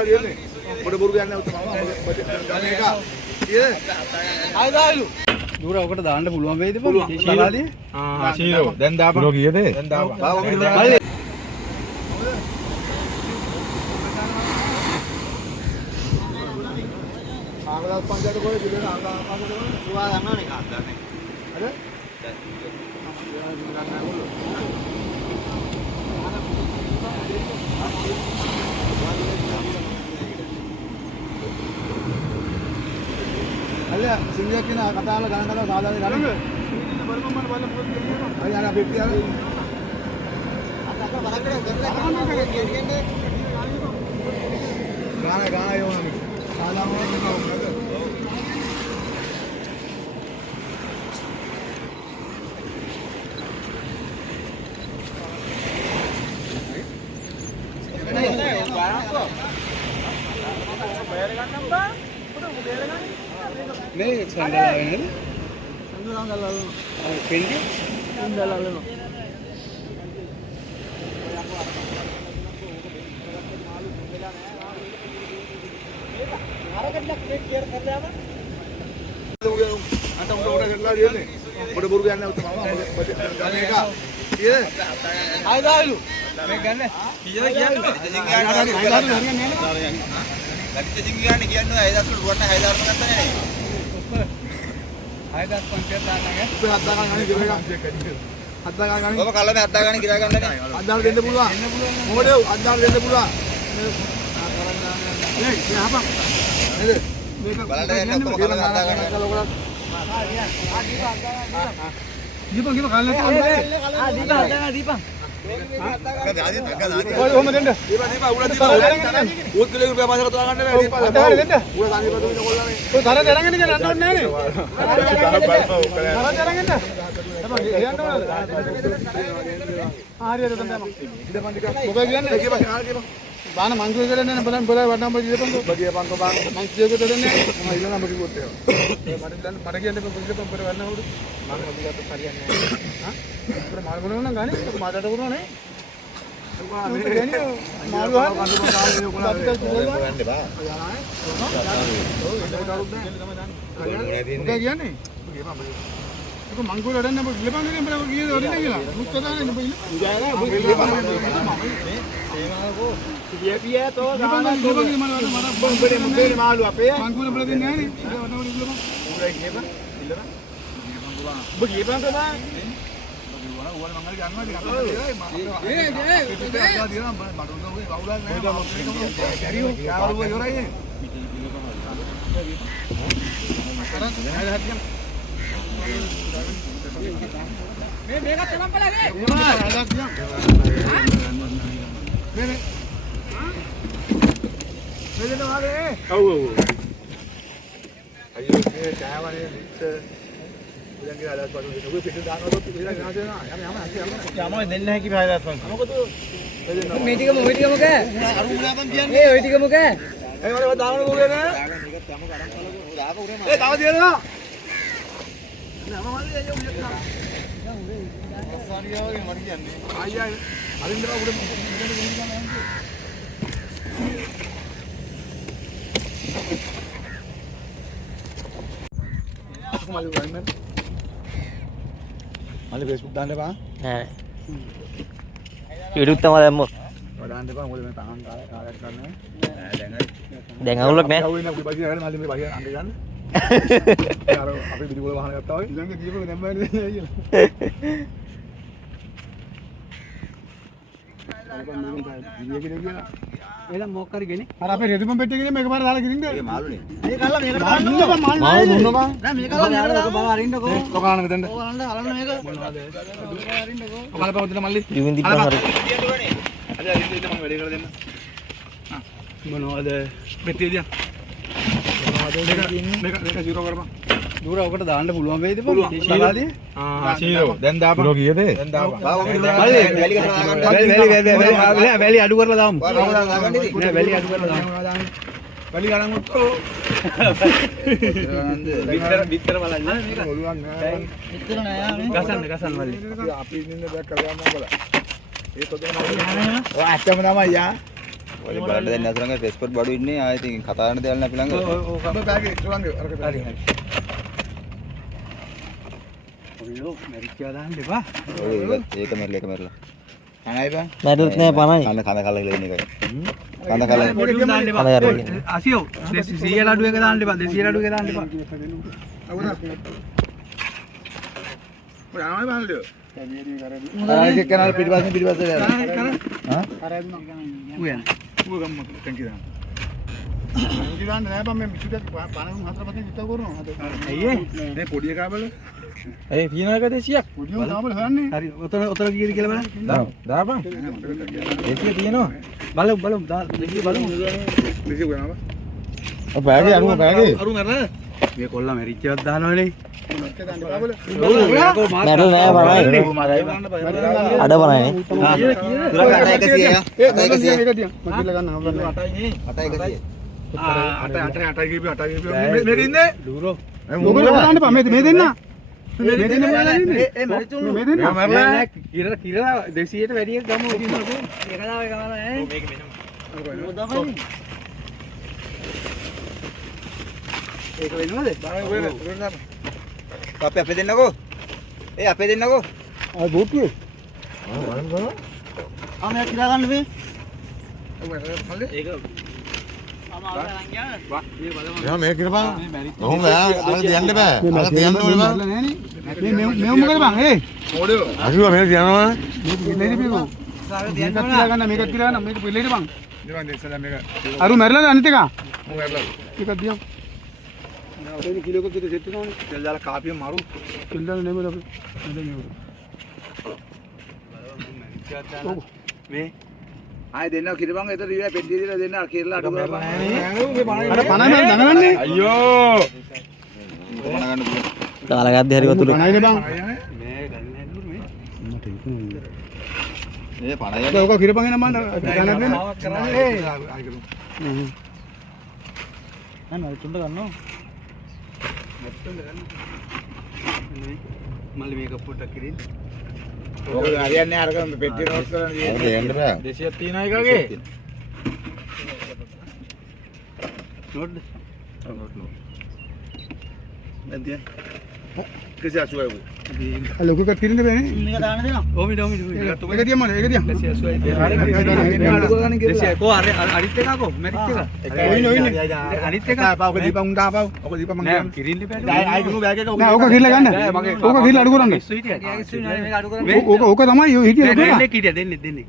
වෙලා තියෙන්නේ. පොඩ බොරු ගන්න උත්තම මේක. ඊයේ ආයදාලු. දුර ඔකට දාන්න පුළුවන් වේද බං? ශීලාදී? ශීලෝ. දැන් දාපන්. කිලෝ කීයද? දැන් දාපන්. බාව ආගලස් පංචයට කොහෙද දිලන ආගලස් පුරා ගන්නවනේ කාද්දානේ. හරි? අල්ලා සිංහයක් කියන කතාවල ගණන් කරලා සාදානේ ගන්න. බලමු මම බලමු මොකද කියන්නේ. අය අර අපි කියන්නේ. අත බලන්න කියන්නේ. ගාන යෝනමි. මේ සඳලා වෙනද? සඳලා ගලවන. පෙන්ටි? සඳලා ගලවන. අරකට ක්ලික් ක්ලියර් කරලාම අත උඩ කරලා දෙන්නේ. පොඩ බොරු ගන්න උත්තම මේක. ඊයේ ආයදාලු. මේක ගන්න. කීයද කියන්නේ? ලක්ෂ සිංහ ගන්න කියන්නේ 6000 රුවට 6000 ගත්තා නේ. 6000 පන්තියක් දාන්නගේ. ඔබ හත් දාගන්න ගන්නේ කිරෝ එක. හත් දාගන්න ගන්නේ. ඔබ කල්ලනේ හත් දාගන්න කිරා ගන්නනේ. හත් දාන්න දෙන්න පුළුවන්. මොකද හත් දාන්න දෙන්න පුළුවන්. නේ යහපන්. නේද? මේක බලන්න ඔක්කොම කල්ලනේ හත් දාගන්න. දීපන් කල්ලනේ දීපන්. ඔය කොහමද දෙන්න? දීපන් උඩ දීපන්. උත් කිලෝ රුපියල් 500ක් දාගන්න බෑ. දීපන්. අත හරිය දෙන්න. උඩ සංගීත පොදුනේ කොල්ලානේ. ඔය තරහ දරගෙන යන්න ඕනේ නෑනේ. තරහ දරගෙන යන්න. තමයි යන්න ඕනද? හරියට දෙන්න මම. ඉඳපන් ටික. මොකද කියන්නේ? කියපන් කියපන්. बाना मंगू करे ने बलन बोला वरना बजी पंको बजी पंको बान मंगू को तोड़ने हम इला नंबर को होते हो मरलन मरगे पे बजी पंको वरना हो मांग बजी तो सरिया नहीं हां पूरा मार बोलो ना गाने तो माता तो नहीं तो गाने मारो हां बात बा क्या किया नहीं तो मंगू लड़ने पे ले पाएंगे मेरा ये और नहीं गया मुझ पता नहीं पहले जाएगा ये तो गाना तो बड़े मुंडे मालू आपे मंगू ने बोला दिन नहीं पूरा ये बा इल्लरा बग ये बा तो ना ओवर मंगल के आना दिखा ये दिया मारो तो वही बाउला नहीं करियो क्या वो हो रहा है मेगा चलम पे लगे मेरे मेरे तो आ गए अयो ये चाय वाले मिक्स उधर के आदत पर कोई फिट डाल दो तो इधर यहां से ना हम क्या हमें देना है कि फायदा हमको तो मेटी का मुके ए ओटी का मुके ए वाले दावण हो गए ना ए दाव दे ना हम वाले ये उठना सारिया हो मर गया आया अरिंद्र उड़े मालूम है मैं मालूम फेसबुक डालने पा हाँ यूट्यूब तमाम है मोर डालने पा मुझे मैं तांग काले करने dengar ulek nih tahu ini bagi ada malam bagi anda kan यार अभी वीडियो बाहर करता है इधर के जीव को नंबर नहीं है ये भी देखिए एला मोकर गेनी अरे आप रेडी में बैठे के मैं एक बार डाल गिरेंगे ये मालू नहीं ये काला मेरे माल दोनों बा ना मेरे काला मेरे बाबा अरिंड को तो कान में दंड अलग मेरे अरिंड को हमारे पास उतना मल्ली Diwin di bawah अरे ये तो हम रेडी कर देना हां बनो दे बेटी दिया මේක 0 කරපන් දුර ඔකට දාන්න පුළුවන් වේද බං? ශීලාදී? ශීලෝ දැන් දාපන් කිලෝ කීයද? දැන් දාපන් වැලි අඩු කරලා දාමු. නෑ වැලි අඩු කරලා දාමු. වැලි ගණන් උත්තෝ විතර බලන්න මේක. ඔළුවන් නෑ. විතර නෑ. ගසන්න වැලි. අපි ඉන්න බෑ කරගන්න බලන්න. ඒ තොදේ ඔය ඇත්තම තමයි යා. ඔය බලන්න දැන් අසරංග පෙස්පෝට් බඩු ඉන්නේ ආයෙ ඉතින් කතා කරන්න දෙයක් නැහැ අපි ළඟ. ඔබ බෑගේ සුරංගේ අරක හරි හරි. ඔයෝ මැරිච්චා දාන්න එපා. ඔය ඒක මෙරලා. අනයි බං. මැරුත් නෑ පණයි. කන කලලා ඉන්න එකයි. කන කලලා. පොඩි දාන්න එපා. කන කරගෙන. අසියෝ 200 ලඩු එක දාන්න එපා. 200 ලඩු එක දාන්න එපා. අවුනා ඔය ආවයි බලන්න ආයෙ කනල් පිටිපස්සෙන් යනවා. හා? උයන්. ඌ ගම්ම ටැංකිය දාන්න ටැංකිය දාන්න නෑ බං මේ මිසුට පණුන් හතර පතේ ඉතව කරනවා අයියේ මේ පොඩි එකා බල ඒ පියනවා එක 200ක්. පොඩි උන් දාබල හොයන්නේ හරි ඔතන කීයද කියලා බලන්න. දාපන්. 200 තියෙනවා. බලමු 200 බලමු. දෙසිය ගානව ඔය බෑගේ අරුම බෑගේ. අරු මරලා. මේ කොල්ලා මැරිච්චවත් දානවනේ. මැක්කේ දාන්න දාබල මැරුත් නෑ පණයි. අඩ පණයි. ඒක දියන් මගිල්ල ගන්න හම්බන්නේ 8 කියපි මේක ඉන්නේ දුරෝ. මොකද දාන්න එපා මේ දෙන්න මේ දෙන්න බලන්න ඉන්නේ ඒ මැරිචුණු. මේ දෙන්න මරලා කිරලා 200ට වැඩි එක ගමු. ඒක දාවේ ගමන ඈ. මේක වෙනවද? අපේ දෙන්නකෝ. අපේ දෙන්නකෝ. ආ බෝට්ටුවේ ආ කිරා ගන්න මේ. ඒක යා මේක කරපන්. ඔහොම අර දෙන්න බෑ. අර දෙන්න ඕනේ බං. මේ මොකද බං ඒ මොඩෝ අසුවා මේක තියනවා. මේක පිළිපිකෝ මේකත් කියලා ගන්න මේකත් කියලා ගන්න මේක පිළිලෙට බං දෙවන් දෙස්සලා මේක අරු මැරලාද අනිත් එක මම මැරලා මේකත් දියම් දෙන කිලෝ එකක් විතර සෙට් වෙනවනේ තෙල් දාලා කාපිය මාරු තෙල් දාලා නෙමෙයි අපි මේ ආයෙ දෙන්නව කිරපන් එතන ඉවරයි පෙට්ටිය දීලා දෙන්න කිරලා අඩු කරපන්. අර පණයි මම දඟලන්නේ අයියෝ. කොහොම ගන්න පුළුවන්. කාලගද්දි හරි වතුර. පණයිනේ බං මේ ගන්න නෑ මේ. මේ පණය ඔක කිරපන් එන මම ගණන් දෙන්න කරන්නේ. ආයි කරු නෑ තුන්ද ගන්නවා. මල්ලි මේක පොට්ටක් කිරින්. ඔක හරියන්නේ අරක පෙට්ටිය නෝට් කරලා දෙන්න බෑ. 200ක් තියෙනවා එකගේ. නෝට්. නැතිය. කිසිය අසුවයි. ලොකු එකක් කිරින්න බෑනේ මේක දාන්න දෙනවා. ඕමි ඒක දියම් මම ඒක දියම් 280යි. කො අරිත් එකක් කො මැරිච් එක. ඔයිනේ අනිත් එක ඔක දීපන් උන් දාපන් ඔක දීපන් මම නෑ කිරින්න බෑ. ආයි ගමු බෑග් එක නෑ ඕක ගිහලා ගන්න ඕක ගිහලා අඩු කරන්න මේක අඩු කරන්න. ඕක තමයි ඔය හිටියේ නේද දෙන්නේ කිටිය දෙන්නේ.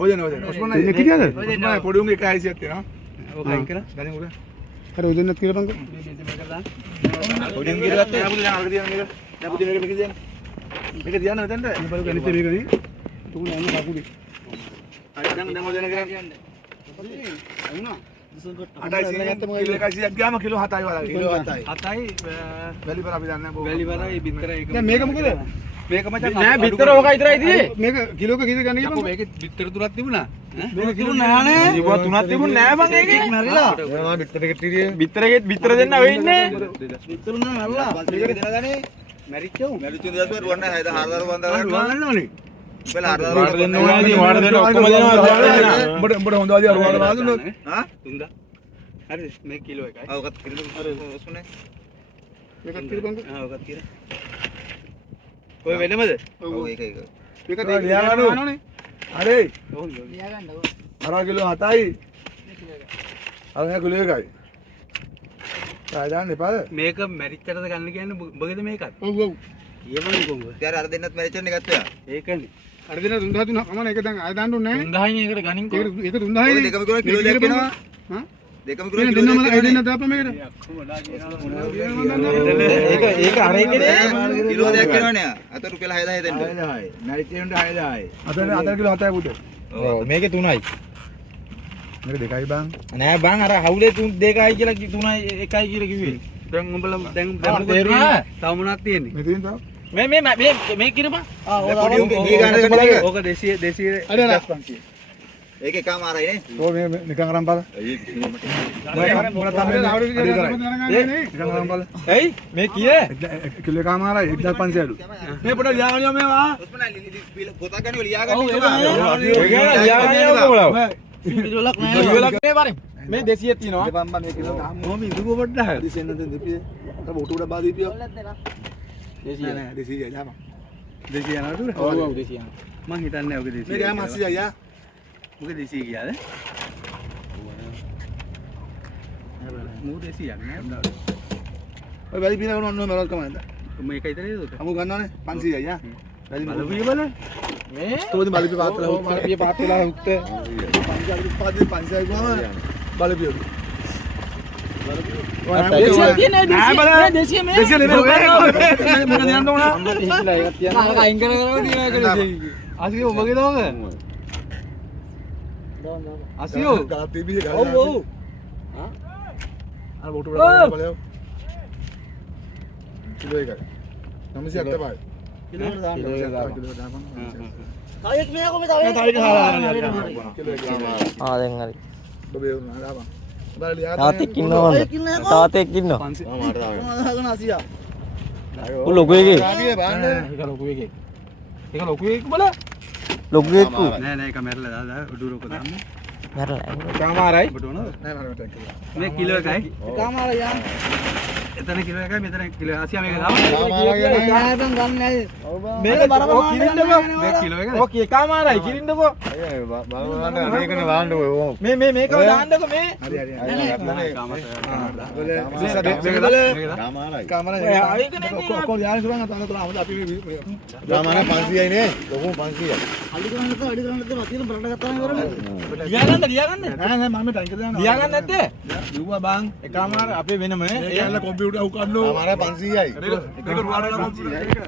ඔය දෙන්න ඔස්මන් නෑ කිටියද පොඩි උන්ගේ 160ක් තියෙනවා ඕක අයින් කරා. ගනින් උඩ අර ඔය දෙන්නත් කියලා බං මේක දාන්න. පොඩින් ගිරගත්තා. දැන් අපිට දැන් අරක දියන්න මේක දැන් අපිට මේක දියන්න මේක දියන්න මෙතනට මේ බලු ගණිත මේකනේ තුන යන්න කකුලේ අර දැන් ඔය දෙන්න කරන්නේ අයිනා 800ක් ගියාම කිලෝ 7යි වගේ කිලෝ 7යි 7යි වැලිපර අපි දන්නේ නැහැ වැලිවරයි බිත්තර එක. දැන් මේක මොකද මේක මචං නෑ බිත්තර ඕක විතරයි තියෙන්නේ. මේක කිලෝ එක කීයද ගන්න අපෝ කියපන් මේකේ බිත්තර තුනක් තිබුණා. මේක කිලෝ නෑනේ ජීවා තුනක් තිබුණ නෑ බං ඒකේ. මැරිලා. මම බිත්තරෙකට ඉරියේ. බිත්තර දෙන්න වෙ ඉන්නේ. විතර නෑ මැරලා මේක දෙන ගනේ. මැරිච්චෝ. මැරිච්ච දවස් වල රුවන්න 6000 වන්දා ගන්න. ගන්න ඕනේ. බල 6000 වාඩ දෙන්න ඕනේ ඉතින් වාඩ දෙන්න ඔක්කොම දෙනවා. උඹට හොඳ ආදී අරවාල වාදුනොත් හා? තුන්දා. හරිද? මේ කිලෝ එකයි. ආ ඔකත් කිරිදු ඔස්මනේ. මේකත් කිලෝ බං ආ ඔකත් කියලා. ඔය වෙනමද? ඔව් ඒක ඒක. මේක ලියාගන්නෝනේ අරේ ඕන් අර කිලෝ 7යි අර කිලෝ එකයි සායදාන්න එපාද මේක මැරිච්චටද ගන්න කියන්නේ බගද මේකත්. ඔව් ඔව් ඊයමනේ කොංග. ඊට අර දෙන්නත් මැරිච්චන් එකත් ඔයා. ඒකනේ. අර දෙන 3000 කමන එක දැන් ආය දාන්න ඕනේ 3000න් එකට ගනින් කො. නැහැ ඒක 3000යි ඔය දෙකම කිලෝ කිලෝ දෙකක් වෙනවා. හා දෙකම කිලෝ දෙන්න කිලෝ මම දෙකක් ඒ දෙන්න වෙනවා. දාපන් මේකට ඒක අර එකනේ. කිලෝ දෙකක් වෙනවනේ. අත රුපියල් 6000 දෙන්න. 6000යි මැරිච්චේන්ට 6000යි අතන කිලෝ 7යි පුතේ ඔව්. මේකේ 3යි. මේක දෙකයි බං නෑ බං අර හවුලේ 2යි කියලා 3යි 1යි කියලා කිව්වේ. දැන් උඹලා දැන් තේරුණා? තව මොනවද තියෙන්නේ? මේ තියෙන තව මේ කිරපන්. පොඩි උන්ගේ ගිය ගන්න ගන්න. ඕක 200 අර අර 500. ඒක එකම ආරයි නේ. ඔය මේ නිකන් අරන් බලන්න මොන තමයි ආවුරු විදියට නිකන් අරන් බලන්න ඇයි මේ කීයේ? කිලෝ එකම ආරයි 1500 අඩු මේ පොඩ ලියාගන්න මේවා ඔස්මනේ පොතක් ගන්න ලියා ගන්න. ඔය ගැන ලියාගෙන යන්න ඕන. පිළිවෙලක් නෑ. පිළිවෙලක් නේ බරේ. මේ 200ක් තියෙනවා. දෙපන් බා මේ කිලෝ ගහමු. මොම ඉදුව පොඩ්ඩක්. දෙසියෙන් නැද දෙපිය. අර බොටු උඩ බා දීපියෝ. නෑ 200. නෑ 200 යා බා. 200 යනවා දුර. ඔව් 200 යනවා. මං හිතන්නේ ඔක 200. මේ ගෑම 80 යා. මොකද 200 ගියාද? මූ 200ක් නෑ. ඔය වැඩි පින කරන ඔන්න මරල් කමයි. මේක විතරේ දුක. අමු ගන්නවනේ 500 යා. වැඩි බලපිය බල. මේ තෝදි බලපිය පාත්‍රලා හුත්. බලපිය පාත්‍රලා හුක්ත. 500 පාදේ 500 ගාම බලපිය. ආ දැන් හරි. බබේ උනා දාපන්. බලලියා තවත් එක්ක ඉන්නවා මන්ද. තවත් එක්ක ඉන්නවා. උ ලොකු එකේ. ඒක ලොකු එකේ. ඒක ලොකු එකේ බල. ලොකු එක්කු. නෑ නෑ ඒක මැරලා දාලා උඩුරක දාන්න. මැරලා. කාමාරයි. ඔබට ඕනද? නෑ මරකට කියලා. මේ කිලෝ එකයි. කාමාරය යා. එතන කිලෝ එකයි මෙතන කිලෝ 80 මේක දාන්න. ගානටම ගන්න නෑ. මේක බරපතල කිරින්නකෝ. මේ කිලෝ එකද? ඔක කාමාරයි කිරින්නකෝ. බලන්න මේකනේ වාන්න ඔය. මේ මේකව දාන්නකෝ මේ. හරි හරි. කාමාරයි. කාමරයි. ඒක නේ. ඔක්කොම යානේ සුරංග තන තන අපිට අපි ගාමන 500යි නේ. ලොකු 500යි. අඩි කරන්න තියෙනවා තියෙන බරට ගත්තාම ඉවරනේ. දියාගන්න. නෑ නෑ මම ටැංකර් දානවා. දියාගන්න නැත්තේ? දිව්වා බං. එකමාර අපේ වෙනම. ඒක ඇල්ල කොම්පියුටර් උකන්නෝ. ගාමන 500යි. ඒක රුවාඩ කොම්පියුටර්.